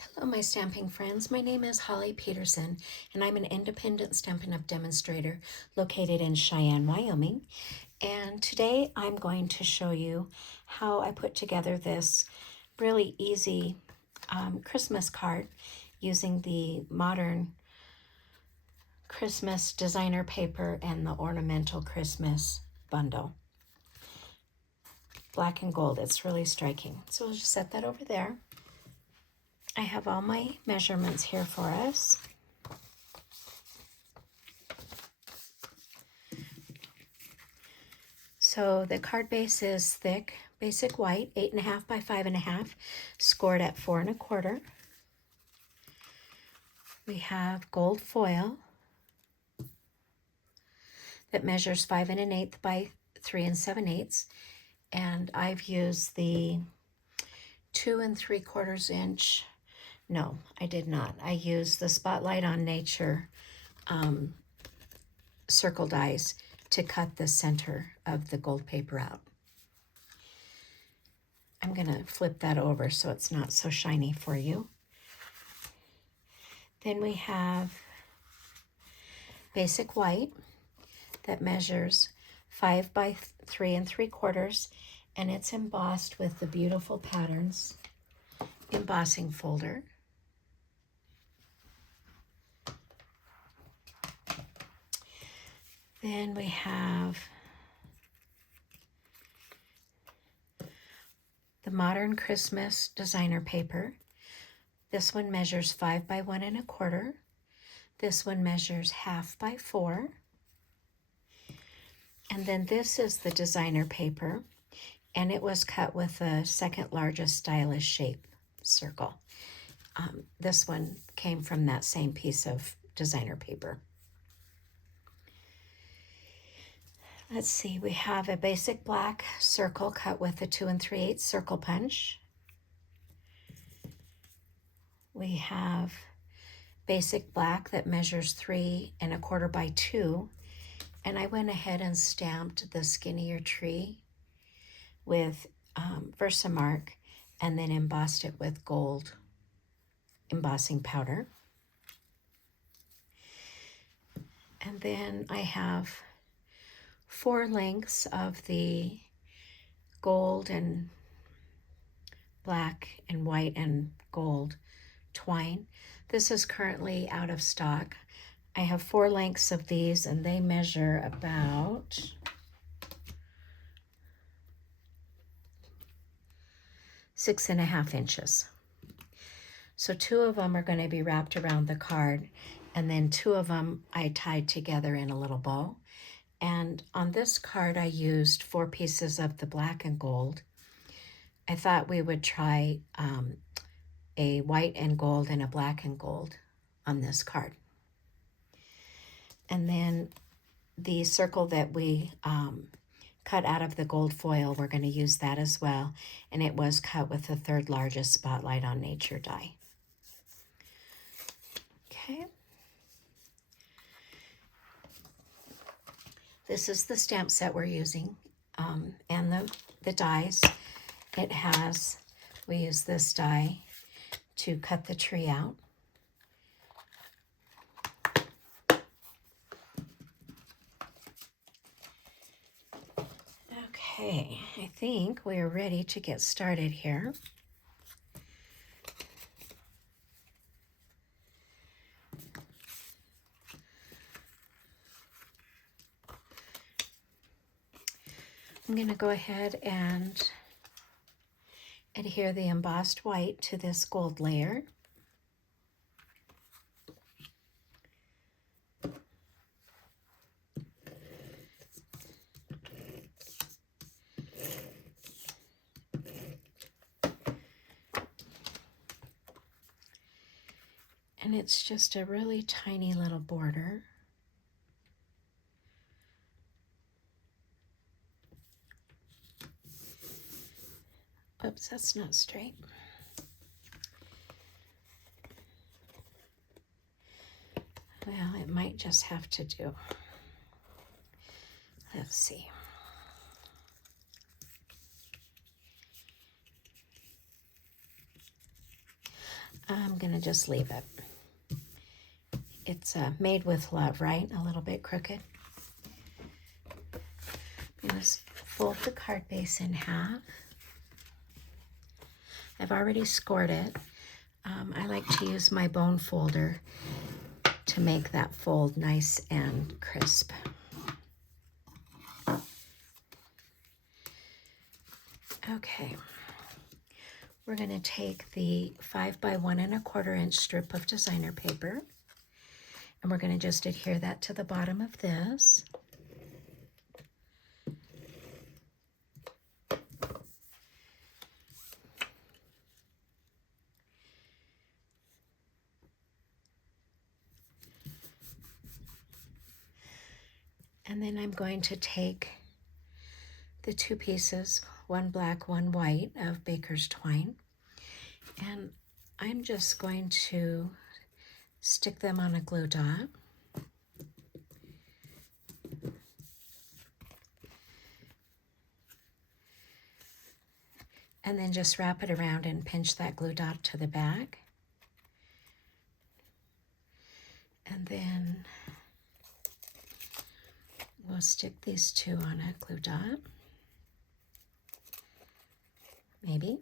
Hello, my stamping friends. My name is Holly Peterson, and I'm an independent Stampin' Up! Demonstrator located in Cheyenne, Wyoming. And today I'm going to show you how I put together this really easy Christmas card using the modern Christmas designer paper and the Ornamental Christmas bundle. Black and gold, it's really striking. So we'll just set that over there. I have all my measurements here for us. So the card base is thick, basic white, 8.5 by 5.5, scored at 4 1/4. We have gold foil that measures 5 1/8 by 3 7/8, and I've used the 2 3/4 inch. No, I did not. I used the Spotlight on Nature circle dies to cut the center of the gold paper out. I'm going to flip that over so it's not so shiny for you. Then we have basic white that measures 5 by 3 3/4, and it's embossed with the beautiful patterns embossing folder. Then we have the modern Christmas designer paper. This one measures 5 by 1 1/4. This one measures 1/2 by 4. And then this is the designer paper, and it was cut with the second largest stylish shape circle. This one came from that same piece of designer paper. Let's see, we have a basic black circle cut with a 2 3/8 circle punch. We have basic black that measures 3 1/4 by 2, and I went ahead and stamped the skinnier tree with Versamark and then embossed it with gold embossing powder. And then I have 4 lengths of the gold and black and white and gold twine. This is currently out of stock. I have 4 lengths of these, and they measure about 6.5 inches. So 2 of them are going to be wrapped around the card, and then 2 of them I tied together in a little bow. And on this card, I used 4 pieces of the black and gold. I thought we would try a white and gold and a black and gold on this card. And then the circle that we cut out of the gold foil, we're going to use that as well. And it was cut with the 3rd largest Spotlight on Nature die. Okay. This is the stamp set we're using, and the dies. It has, we use this die to cut the tree out. Okay, I think we're ready to get started here. I'm going to go ahead and adhere the embossed white to this gold layer. And it's just a really tiny little border. Oops, that's not straight. Well, it might just have to do. Let's see. I'm to just leave it. It's made with love, right? A little bit crooked. I'm going to fold the card base in half. I've already scored it. I like to use my bone folder to make that fold nice and crisp. Okay, we're going to take the 5 by 1 1/4 inch strip of designer paper, and we're going to just adhere that to the bottom of this. And then I'm going to take the 2 pieces, one black, one white, of baker's twine, and I'm just going to stick them on a glue dot. And then just wrap it around and pinch that glue dot to the back. And then we'll stick these 2 on a glue dot. Maybe.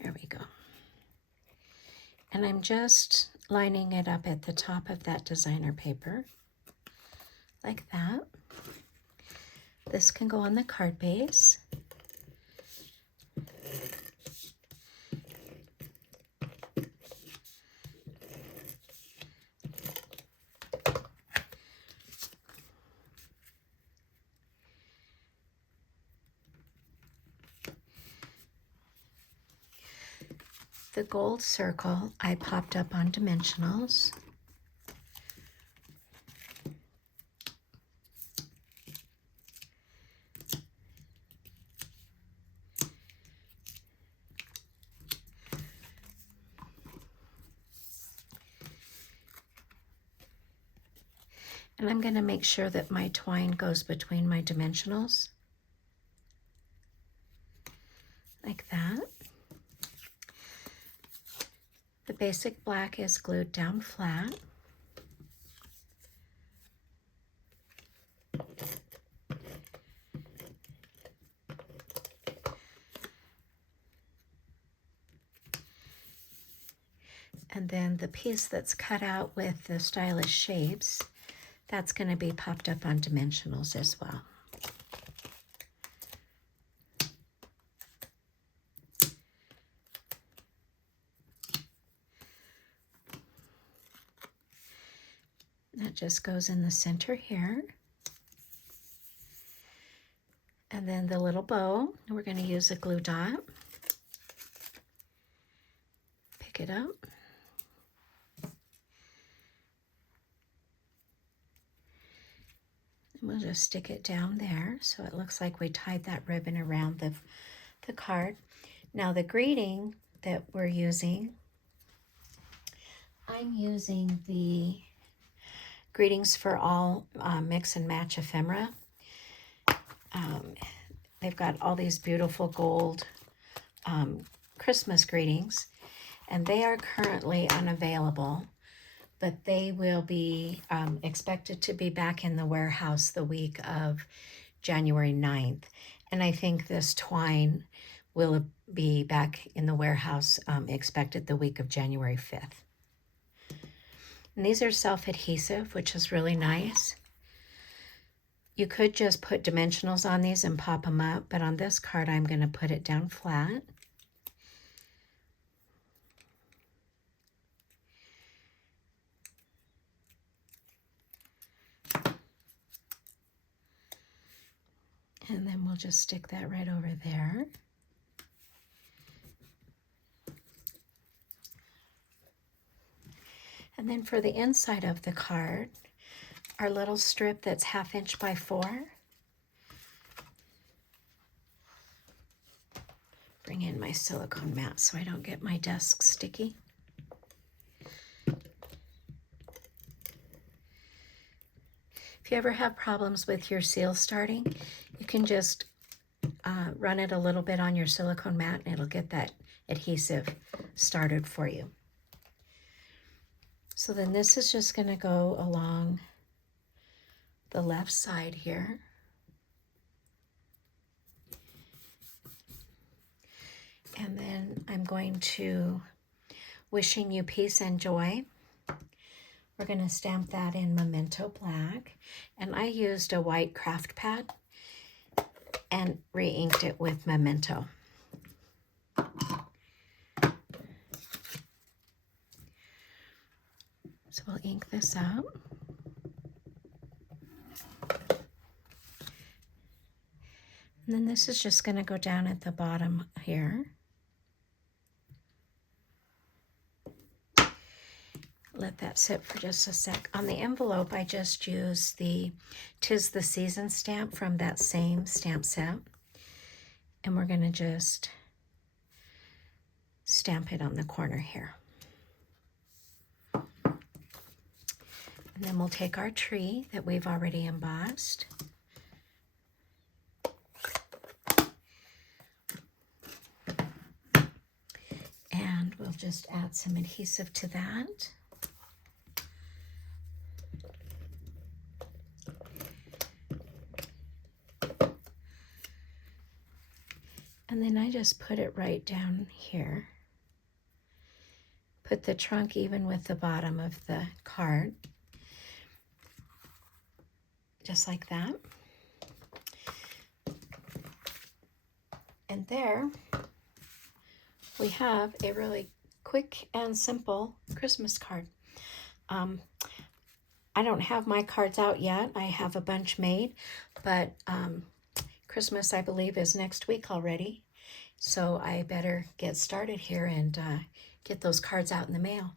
There we go. And I'm just lining it up at the top of that designer paper, like that. This can go on the card base. The gold circle I popped up on dimensionals. And I'm going to make sure that my twine goes between my dimensionals, like that. The basic black is glued down flat. And then the piece that's cut out with the stylish shapes, that's going to be popped up on dimensionals as well. That just goes in the center here. And then the little bow, we're going to use a glue dot. Pick it up. And we'll just stick it down there so it looks like we tied that ribbon around the card. Now the greeting that we're using, I'm using the Greetings for All Mix and Match ephemera. They've got all these beautiful gold Christmas greetings, and they are currently unavailable, but they will be expected to be back in the warehouse the week of January 9th. And I think this twine will be back in the warehouse expected the week of January 5th. And these are self-adhesive, which is really nice. You could just put dimensionals on these and pop them up, but on this card I'm going to put it down flat. And then we'll just stick that right over there. And then for the inside of the card, our little strip that's 1/2 inch by 4. Bring in my silicone mat so I don't get my desk sticky. If you ever have problems with your seal starting, you can just run it a little bit on your silicone mat and it'll get that adhesive started for you. So then this is just going to go along the left side here. And then I'm going to Wishing You Peace and Joy. We're going to stamp that in Memento Black. And I used a white craft pad and re-inked it with Memento. So we'll ink this out. And then this is just going to go down at the bottom here. Let that sit for just a sec. On the envelope, I just used the 'Tis the Season stamp from that same stamp set. And we're going to just stamp it on the corner here. And then we'll take our tree that we've already embossed. And we'll just add some adhesive to that. And then I just put it right down here. Put the trunk even with the bottom of the card. Just like that. And there we have a really quick and simple Christmas card. I don't have my cards out yet. I have a bunch made, but Christmas, I believe, is next week already. So I better get started here and get those cards out in the mail.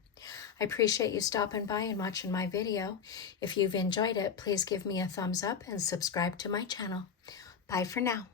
I appreciate you stopping by and watching my video. If you've enjoyed it, please give me a thumbs up and subscribe to my channel. Bye for now.